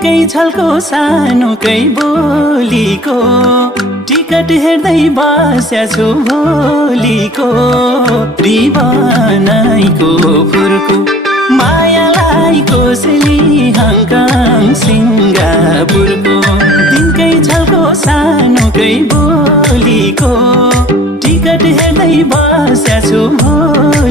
दिनकै छलको सानोकै बोलीको टिकट हेर्दै बस्या छु भोलिको रिबनाइको फुर्को मायालाई कोसेली हङकङ सिङ्गापुरको दिनकै छलको सानोकै बोलीको टिकट हेर्दै बस्या छु भोलिको